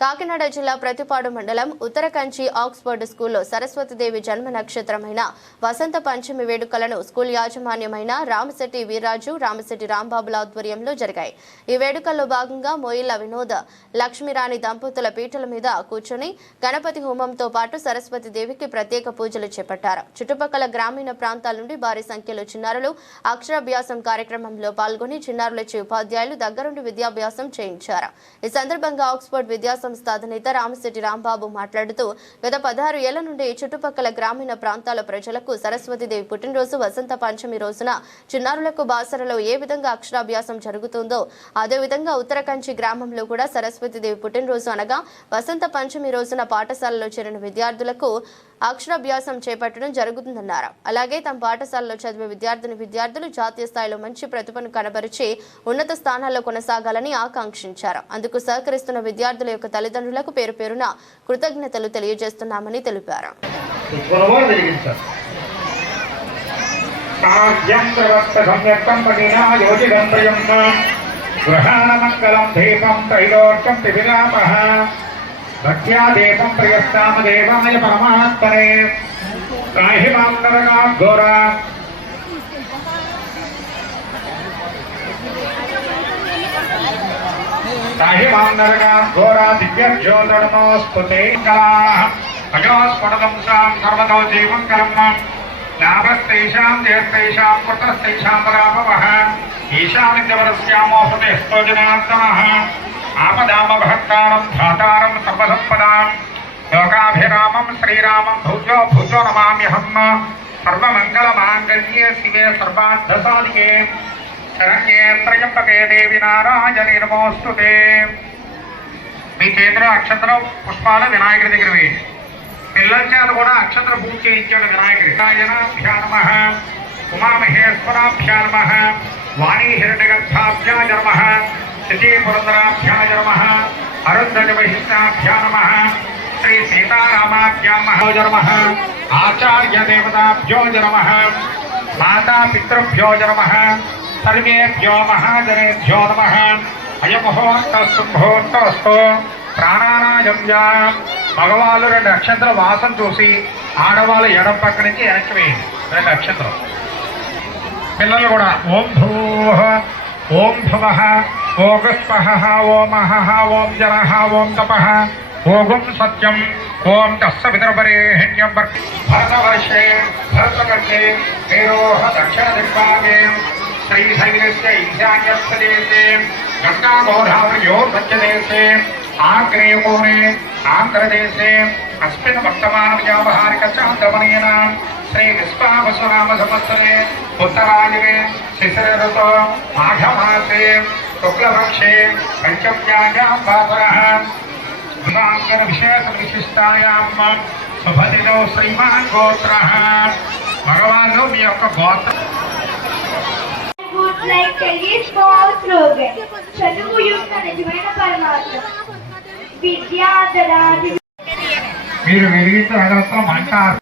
కాకినాడ జిల్లా ప్రతిపాడు మండలం ఉత్తరకంచి ఆక్స్ఫర్డ్ స్కూల్లో సరస్వతీదేవి జన్మ నక్షత్రమైన వసంత పంచమి వేడుకలను స్కూల్ యాజమాన్యమైన రామశెట్టి వీర్రాజు, రామశెట్టి రాంబాబుల ఆధ్వర్యంలో జరిగాయి. ఈ వేడుకల్లో భాగంగా మోయిల వినోద లక్ష్మీరాణి దంపతుల పీటల మీద కూర్చొని గణపతి హోమంతో పాటు సరస్వతీదేవికి ప్రత్యేక పూజలు చేపట్టారు. చుట్టుపక్కల గ్రామీణ ప్రాంతాల నుండి భారీ సంఖ్యలో చిన్నారులు అక్షరాభ్యాసం కార్యక్రమంలో పాల్గొని చిన్నారులచే ఉపాధ్యాయులు దగ్గరుండి విద్యాభ్యాసం చేయించారు. ఈ సందర్భంగా ఆక్స్ఫర్డ్ విద్యా సంస్థ అధినేత రామశెట్టి రాంబాబు మాట్లాడుతూ గత 16 ఏళ్ల నుండి చుట్టుపక్కల గ్రామీణ ప్రాంతాల ప్రజలకు సరస్వతీదేవి పుట్టినరోజు వసంత పంచమి రోజున చిన్నారులకు బాసరలో ఏ విధంగా అక్షరాభ్యాసం జరుగుతుందో అదేవిధంగా ఉత్తరకంచి గ్రామంలో కూడా సరస్వతీదేవి పుట్టినరోజు అనగా వసంత పంచమి రోజున పాఠశాలలో చేరిన విద్యార్థులకు అక్షరాభ్యాసం చేపట్టడం జరుగుతుందన్నారు. అలాగే తమ పాఠశాలలో చదివే విద్యార్థులు జాతీయ స్థాయిలో మంచి ప్రతిభను కనబరిచి ఉన్నత స్థానాల్లో కొనసాగాలని ఆకాంక్షించారు. అందుకు సహకరిస్తున్న విద్యార్థుల యొక్క తల్లిదండ్రులకు పేరు పేరున కృతజ్ఞతలు తెలియజేస్తున్నామని తెలిపారు. भक्त्यादेवं प्रियस्ताम देवाय परमात्मने काहि मां नरकाघोरा दिव्यज्योतिर्नमोऽस्तुते कलाः अजोस्फुटं सां सर्वतो जीवङ्करं लाभस्तेषां जयस्तेषां पुत्रस्तेषां पराभवः ईशामित्यवरस्यामो हृदयस्थो जनार्दनः आपदामभक्तारं धातारं सर्वसम्पदां लोकाभिरामं श्रीरामं भूजो भूजो नमाम्यहं सर्वमङ्गलमाङ्गल्ये शिवे सर्वार्थसाधिके शरण्ये त्र्यम्बके देवी नारायणी नमोस्तुते। మీ చేతిలో అక్షంతరం పుష్పాలు వినాయకుడి దగ్గర వేయండి. పిల్లల చేత కూడా అక్షంతర పూజ చేయించాడు వినాయకుడి. నారాయణాభ్యా నమః, ఉమామహేశ్వరాభ్యా నమః, వాణీహిరణ్యగర్భాభ్యా నమః, पुरंदराभ्याय नमः, अरुन्धतिवहिष्ठाभ्या नमः, श्री सीतारामाभ्यां नमः, आचार्य देवताभ्यो नमः, माता पितृभ्यो नमः, सर्वेभ्यो महाजनेभ्यो नमः। अयमुहूर्तस्तु प्राणानायम्या मगवाళ్ళు 2 అక్షంతల వాసన చూసి ఆడవాళ్ళు ఎడం పక్క నుంచి వెనక్కి వేయండి. 2 అక్షంతలు. పిల్లలు కూడా ఓం భూః ఓం భవః ఓం స్పః ఓం అహః ఓం జనః ఓం తపః ఓం సత్యం ఓం తస్స విదర్భరేణ్యం భరతవర్షే భరతవర్షే మేరోహ దక్షిణ దిగ్భాగే శ్రీశైలస్య ఈశాన్యప్రదేశే గంగా గోదావర్యోర్ మధ్యదేశే ఆగ్నేయకోణే ఆంధ్రదేశే అస్మిన్ వర్తమాన వ్యావహారిక చాంద్రమణేన श्री विश्वावसुनाम संवत्सरे उत्तरायणे शिशिर ऋतौ माघमासे शुक्लपक्षे पंचम्यायां वासरः गुणांगन विशेष विशिष्टायां शुभदिनौ श्रीमान् गोत्रः भगवानु మీ యొక్క గోత్ర would like to tell you small slogan చదువు యొక్క నిజమైన పరమార్థం విద్యా దదాతి మీరు విరిగితే అదొక మంటారు.